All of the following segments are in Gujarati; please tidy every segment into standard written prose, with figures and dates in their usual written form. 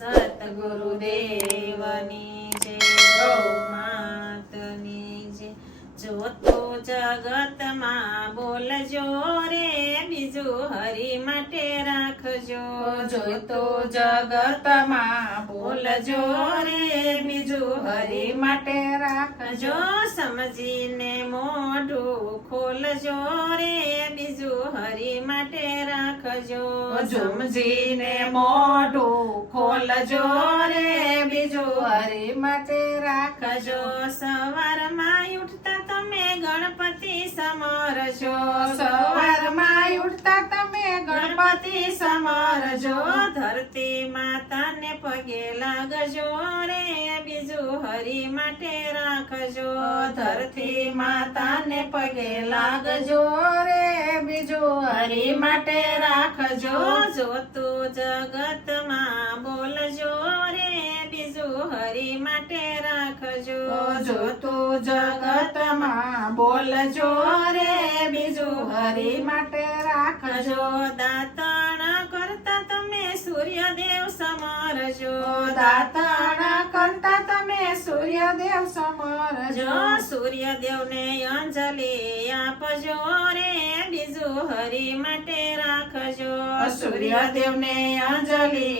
સતગુરુદેવની જય, ગૌ માતની જય. જો તો જગતમાં બોલજો રે, બીજું હરી માટે રાખજો. જો તો જગતમાં બોલજો રે, બીજું હરી માટે રાખજો. સમજીને મોઢું ખોલજો રે, બીજું હરી માટે રાખજો. સમજીને મોઢું ખોલજો રે, બીજું હરી માટે રાખજો. સવારમાં ઉઠતા તમે ગણપતિ સમરજો. સવારમાં ઉઠતા તમે ગણપતિ સમરજો. ધરતી માતાને પગે લાગજો રે, બીજું હરી માટે રાખજો. ધરતી માતાને પગે લાગજો રે, બીજું હરી માટે રાખજો. જોતું જગતમાં બોલજો રે, બીજું હરી માટે રાખજો. જોતું જગતમાં બોલજો રે, બીજું હરી માટે રાખજો. દાતણ કરતા તમે સૂર્યદેવ સમરજો. દાતણ કરતા તમે સૂર્યદેવ સમરજો. સૂર્યદેવને અંજલિ આપજો રે, બીજું હરી માટે રાખજો. સૂર્યદેવને અંજલિ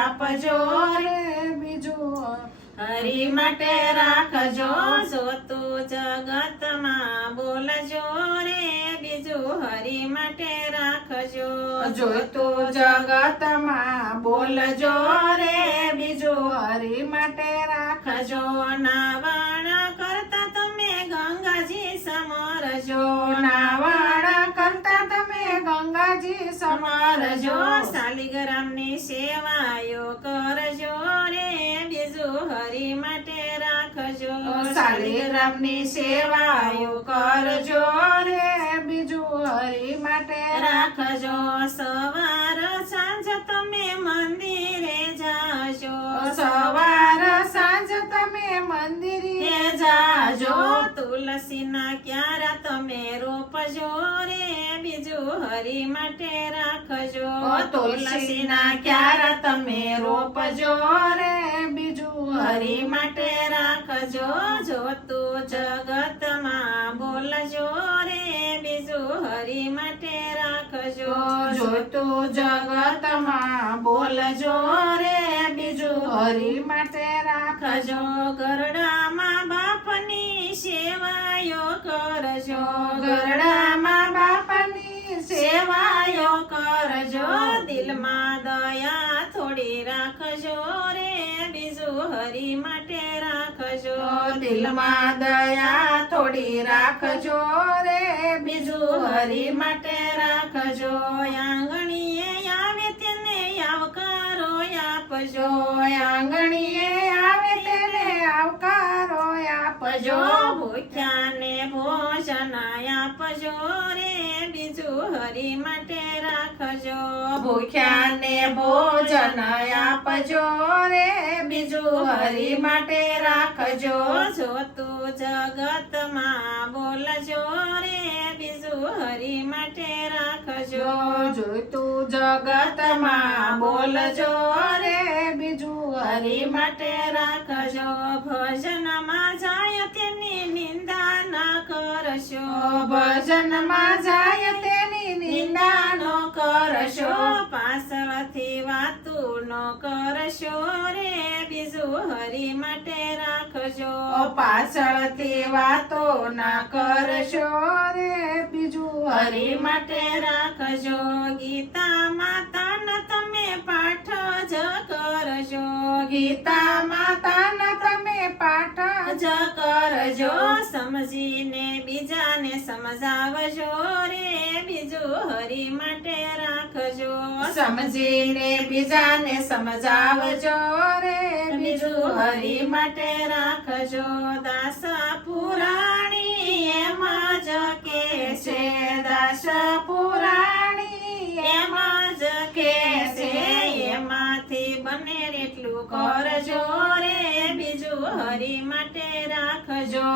આપજો રે, બીજું હરી માટે રાખજો. જોતું જગતમાં બોલજો રે, બીજું હરી માટે રાખજો. જોતું જગતમાં બોલજો રે, બીજું હરી માટે રાખજો. નાવણ કરતા તમે ગંગાજી સમરજો. નાવણ કરતા તમે ગંગાજી સમરજો. શાલિગ્રામની સેવાયો કરજો રે, બીજું હરી માટે રાખજો. શાલિગ્રામની સેવાઓ કરજો રે, બીજું હરી માટે રાખજો. સવાર સાંજ તમે મંદિરે જાજો. સવાર સાંજ તમે મંદિરે જાજો. તુલસીના ક્યારા તમે રોપજો રે, બીજું હરી માટે રાખજો. તુલસીના ક્યારા તમે રોપજો રે, બીજું હરી માટે રાખજો. જોતું જગતમાં બોલજો રે, બીજું હરી માટે રાખજો. જોતું જગતમાં બોલજો રે, બીજું હરી માટે રાખજો. ગરડામાં બાપની સેવાયો કરજો. ગરડામાં બાપાની સેવાયો કરજો. દિલમાં દયા થોડી રાખજો રે, બીજું હરી માટે રાખજો. દિલમાં દયા થોડી રાખજો રે, બીજું હરી માટે રાખજો. આંગણીએ આવે તેને આવકારો આપજો. આંગણીએ આવે તેને આવકારો આપજો. ભૂખ્યાને ભોજન આપજો રે, બીજું હરી માટે રાખજો. ભૂખ્યાને ભોજન આપજો રે, બીજું હરી માટે રાખજો. જોતું જગતમાં બોલજો રે, બીજું હરી માટે રાખજો. જોતું જગતમાં બોલજો રે, બીજું હરી માટે રાખજો. ભજનમાં જાય તેની નિંદા ના કરશો. ભજનમાં જાય તેની નિંદા ન કરશો. પાછળથી વાતું ન કરશો રે, બીજું હરી માટે રાખજો. પાછળથી વાતો ના કરશો રે, બીજું હરી માટે રાખજો. ગીતા માતાના તમે પાઠ જ કરજો. ગીતા માતાના તમે પાઠ જ કરજો. સમજીને બીજાને સમજાવજો રે, બીજું હરી માટે રાખજો. સમજીને બીજાને સમજાવજો રે, બીજું હરી માટે રાખજો. દાસ પુરાણી એમાં જ કે છે. દાસ પુરાણી એમાં જ કે છે. એમાંથી બને એટલું કરજો રે, બીજું હરી માટે રાખજો.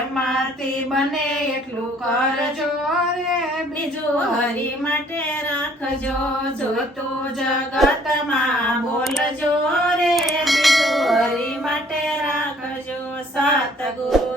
એમાંથી બને એટલું કરજો રે, બીજું હરી માટે રાખજો. જોતું જગતમાં બોલજો રે, સતગુરુ